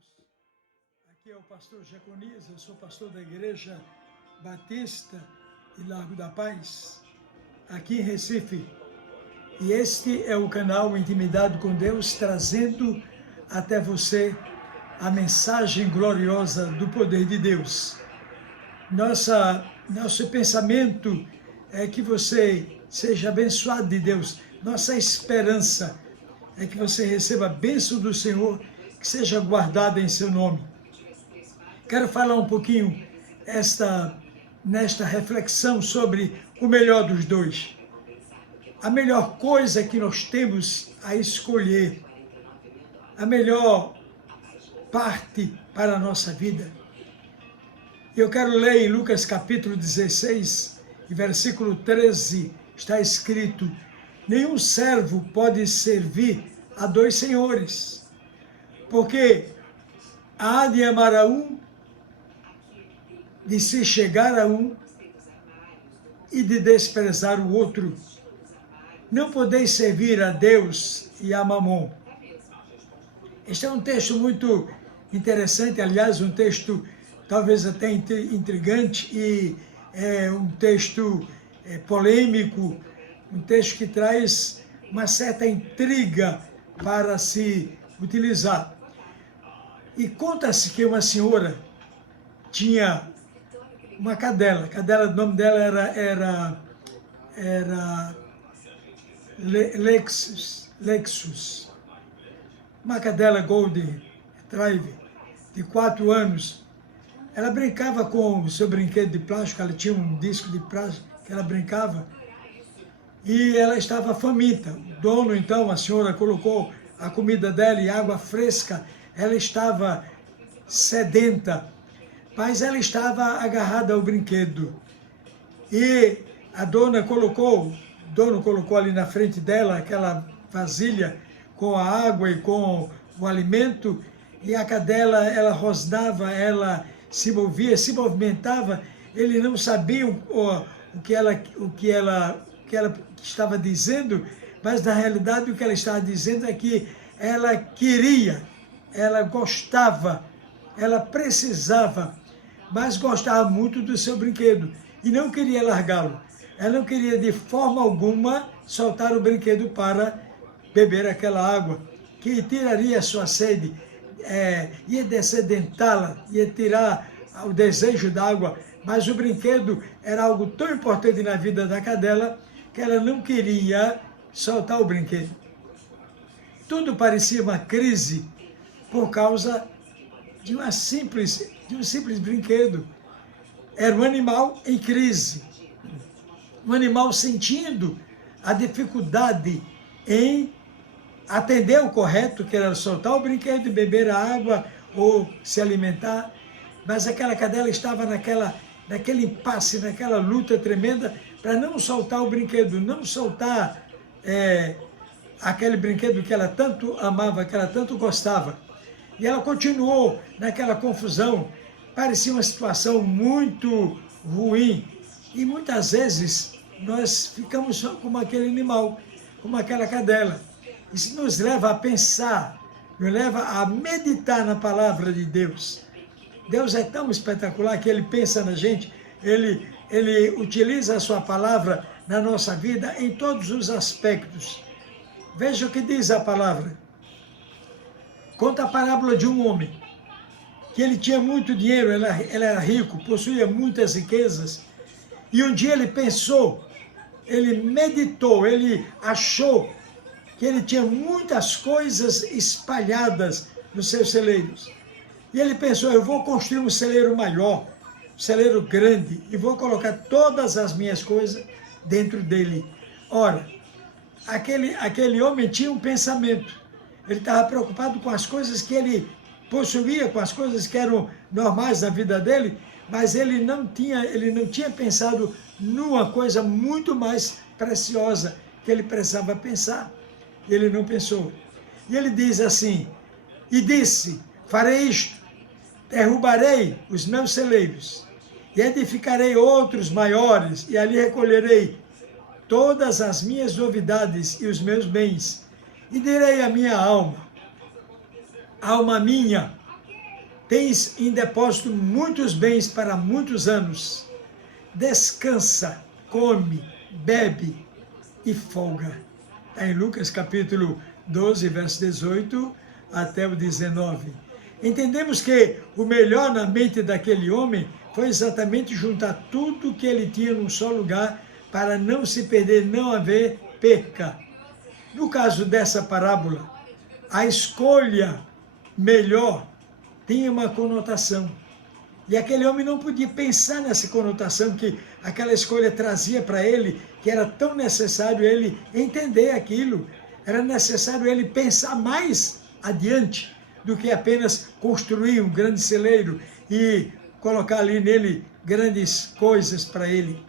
Deus. Aqui é o pastor Jeconias, eu sou pastor da Igreja Batista de Largo da Paz, aqui em Recife. E este é o canal Intimidade com Deus, trazendo até você a mensagem gloriosa do poder de Deus. Nosso pensamento é que você seja abençoado de Deus. Nossa esperança é que você receba a bênção do Senhor, que seja guardada em seu nome. Quero falar um pouquinho nesta reflexão sobre o melhor dos dois. A melhor coisa que nós temos a escolher, a melhor parte para a nossa vida. Eu quero ler em Lucas capítulo 16, versículo 13, está escrito: nenhum servo pode servir a dois senhores, porque há de amar a um, de se chegar a um, e de desprezar o outro. Não podeis servir a Deus e a Mamon. Este é um texto muito interessante, aliás, um texto talvez até intrigante, e é um texto polêmico, um texto que traz uma certa intriga para se utilizar. E conta-se que uma senhora tinha uma cadela, o nome dela era Lexus, uma cadela Golden Retriever, de 4 anos. Ela brincava com o seu brinquedo de plástico, ela tinha um disco de plástico que ela brincava, e ela estava faminta. O dono, então, a senhora colocou a comida dela e água fresca, ela estava sedenta, mas ela estava agarrada ao brinquedo. E o dono colocou ali na frente dela aquela vasilha com a água e com o alimento, e a cadela, ela rosnava, ela se movia, se movimentava. Ele não sabia o que ela estava dizendo, mas na realidade o que ela estava dizendo é que ela queria, ela gostava, ela precisava, mas gostava muito do seu brinquedo e não queria largá-lo. Ela não queria de forma alguma soltar o brinquedo para beber aquela água, que tiraria a sua sede, ia dessedentá-la, ia tirar o desejo da água, mas o brinquedo era algo tão importante na vida da cadela que ela não queria soltar o brinquedo. Tudo parecia uma crise por causa de um simples brinquedo. Era um animal em crise, um animal sentindo a dificuldade em atender o correto, que era soltar o brinquedo e beber a água ou se alimentar, mas aquela cadela estava naquele impasse, naquela luta tremenda para não soltar o brinquedo, não soltar aquele brinquedo que ela tanto amava, que ela tanto gostava. E ela continuou naquela confusão. Parecia uma situação muito ruim. E muitas vezes nós ficamos como aquele animal, como aquela cadela. Isso nos leva a pensar, nos leva a meditar na palavra de Deus. Deus é tão espetacular que Ele pensa na gente, Ele utiliza a sua palavra na nossa vida em todos os aspectos. Veja o que diz a palavra. Conta a parábola de um homem, que ele tinha muito dinheiro, ele era rico, possuía muitas riquezas, e um dia ele pensou, ele meditou, ele achou que ele tinha muitas coisas espalhadas nos seus celeiros. E ele pensou, eu vou construir um celeiro maior, um celeiro grande, e vou colocar todas as minhas coisas dentro dele. Ora, aquele homem tinha um pensamento. Ele estava preocupado com as coisas que ele possuía, com as coisas que eram normais na vida dele, mas ele não tinha pensado numa coisa muito mais preciosa que ele precisava pensar. Ele não pensou. E ele diz assim, e disse, farei isto, derrubarei os meus celeiros, e edificarei outros maiores, e ali recolherei todas as minhas novidades e os meus bens, e direi à minha alma minha, tens em depósito muitos bens para muitos anos. Descansa, come, bebe e folga. Está em Lucas capítulo 12, verso 18 até o 19. Entendemos que o melhor na mente daquele homem foi exatamente juntar tudo que ele tinha num só lugar para não se perder, não haver perca. No caso dessa parábola, a escolha melhor tinha uma conotação. E aquele homem não podia pensar nessa conotação que aquela escolha trazia para ele, que era tão necessário ele entender aquilo. Era necessário ele pensar mais adiante do que apenas construir um grande celeiro e colocar ali nele grandes coisas para ele.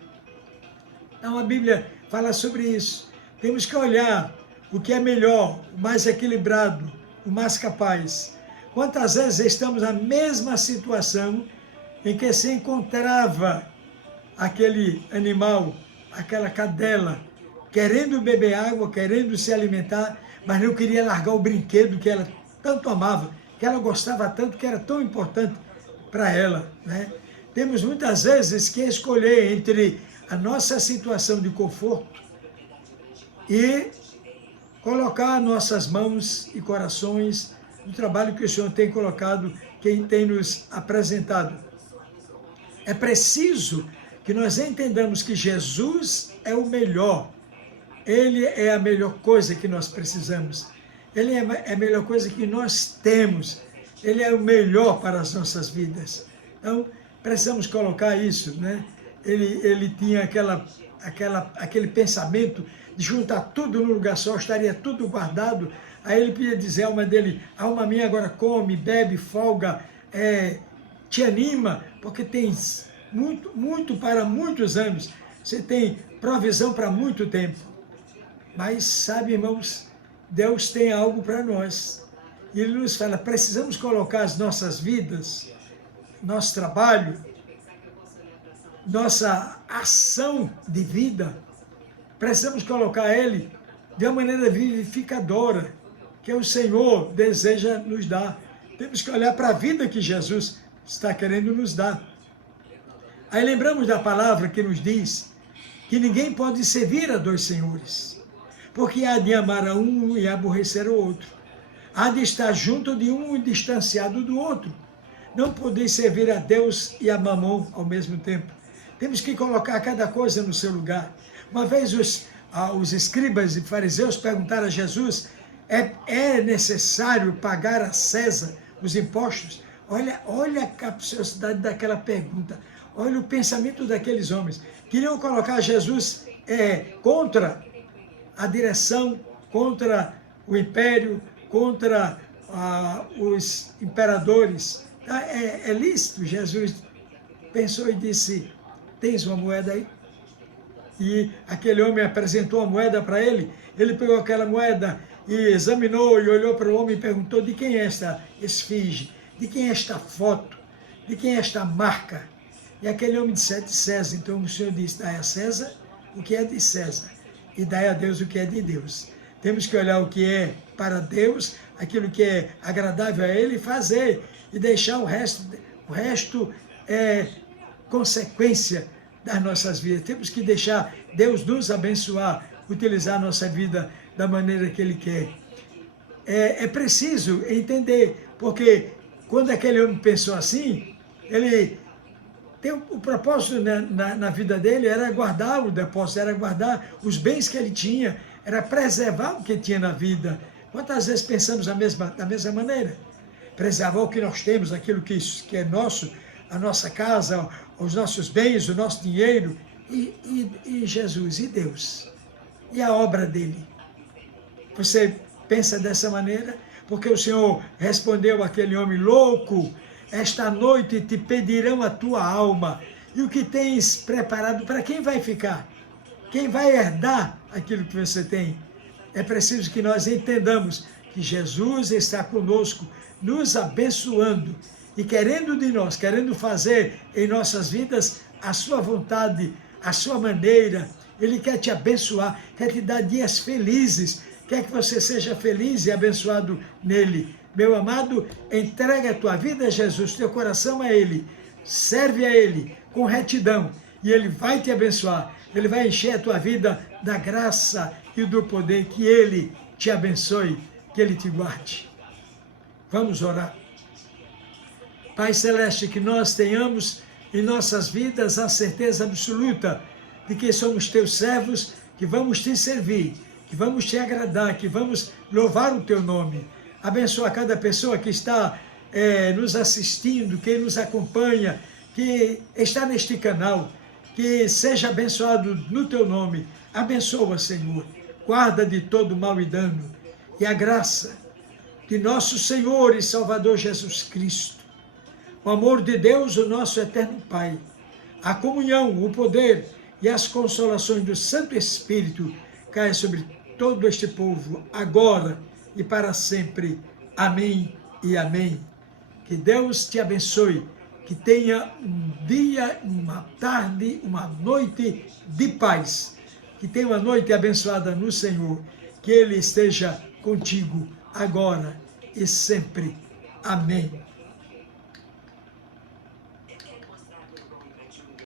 Então a Bíblia fala sobre isso. Temos que olhar o que é melhor, o mais equilibrado, o mais capaz. Quantas vezes estamos na mesma situação em que se encontrava aquele animal, aquela cadela, querendo beber água, querendo se alimentar, mas não queria largar o brinquedo que ela tanto amava, que ela gostava tanto, que era tão importante para ela, né? Temos muitas vezes que escolher entre a nossa situação de conforto e colocar nossas mãos e corações no trabalho que o Senhor tem colocado, quem tem nos apresentado. É preciso que nós entendamos que Jesus é o melhor. Ele é a melhor coisa que nós precisamos. Ele é a melhor coisa que nós temos. Ele é o melhor para as nossas vidas. Então, precisamos colocar isso, né? Ele tinha aquele pensamento de juntar tudo num lugar só, estaria tudo guardado. Aí ele podia dizer à alma dele: alma minha, agora come, bebe, folga, te anima, porque tens muito para muitos anos. Você tem provisão para muito tempo. Mas, sabe, irmãos, Deus tem algo para nós. E Ele nos fala, precisamos colocar as nossas vidas, nosso trabalho, nossa ação de vida, precisamos colocar Ele de uma maneira vivificadora, que o Senhor deseja nos dar. Temos que olhar para a vida que Jesus está querendo nos dar. Aí lembramos da palavra que nos diz que ninguém pode servir a dois senhores, porque há de amar a um e aborrecer o outro. Há de estar junto de um e distanciado do outro. Não podeis servir a Deus e a Mamon ao mesmo tempo. Temos que colocar cada coisa no seu lugar. Uma vez os escribas e fariseus perguntaram a Jesus: é necessário pagar a César os impostos? Olha a capciosidade daquela pergunta. Olha o pensamento daqueles homens. Queriam colocar Jesus contra a direção, contra o império, contra os imperadores. É lícito. Jesus pensou e disse: tens uma moeda aí? E aquele homem apresentou a moeda para ele. Ele pegou aquela moeda e examinou e olhou para o homem e perguntou: de quem é esta esfinge? De quem é esta foto? De quem é esta marca? E aquele homem disse: é de César. Então o Senhor disse: dai a César o que é de César e dai a Deus o que é de Deus. Temos que olhar o que é para Deus, aquilo que é agradável a Ele, fazer e deixar o resto é consequência das nossas vidas. Temos que deixar Deus nos abençoar, utilizar a nossa vida da maneira que Ele quer. É preciso entender, porque quando aquele homem pensou assim, ele tem o propósito na vida dele era guardar o depósito, era guardar os bens que ele tinha, era preservar o que tinha na vida. Quantas vezes pensamos da mesma maneira? Preservar o que nós temos, aquilo que é nosso, a nossa casa, os nossos bens, o nosso dinheiro, e Jesus, e Deus, e a obra dele. Você pensa dessa maneira? Porque o Senhor respondeu àquele homem: louco, esta noite te pedirão a tua alma, e o que tens preparado, para quem vai ficar? Quem vai herdar aquilo que você tem? É preciso que nós entendamos que Jesus está conosco, nos abençoando e querendo de nós, querendo fazer em nossas vidas a sua vontade, a sua maneira, Ele quer te abençoar, quer te dar dias felizes, quer que você seja feliz e abençoado nele. Meu amado, entrega a tua vida a Jesus, teu coração a Ele, serve a Ele com retidão e Ele vai te abençoar. Ele vai encher a tua vida da graça e do poder. Que Ele te abençoe, que Ele te guarde. Vamos orar. Pai Celeste, que nós tenhamos em nossas vidas a certeza absoluta de que somos teus servos, que vamos te servir, que vamos te agradar, que vamos louvar o teu nome. Abençoa cada pessoa que está nos assistindo, que nos acompanha, que está neste canal, que seja abençoado no teu nome. Abençoa, Senhor, guarda de todo mal e dano, e a graça de nosso Senhor e Salvador Jesus Cristo, o amor de Deus, o nosso eterno Pai, a comunhão, o poder e as consolações do Santo Espírito caia sobre todo este povo, agora e para sempre. Amém e amém. Que Deus te abençoe, que tenha um dia, uma tarde, uma noite de paz, que tenha uma noite abençoada no Senhor, que Ele esteja contigo agora e sempre. Amém.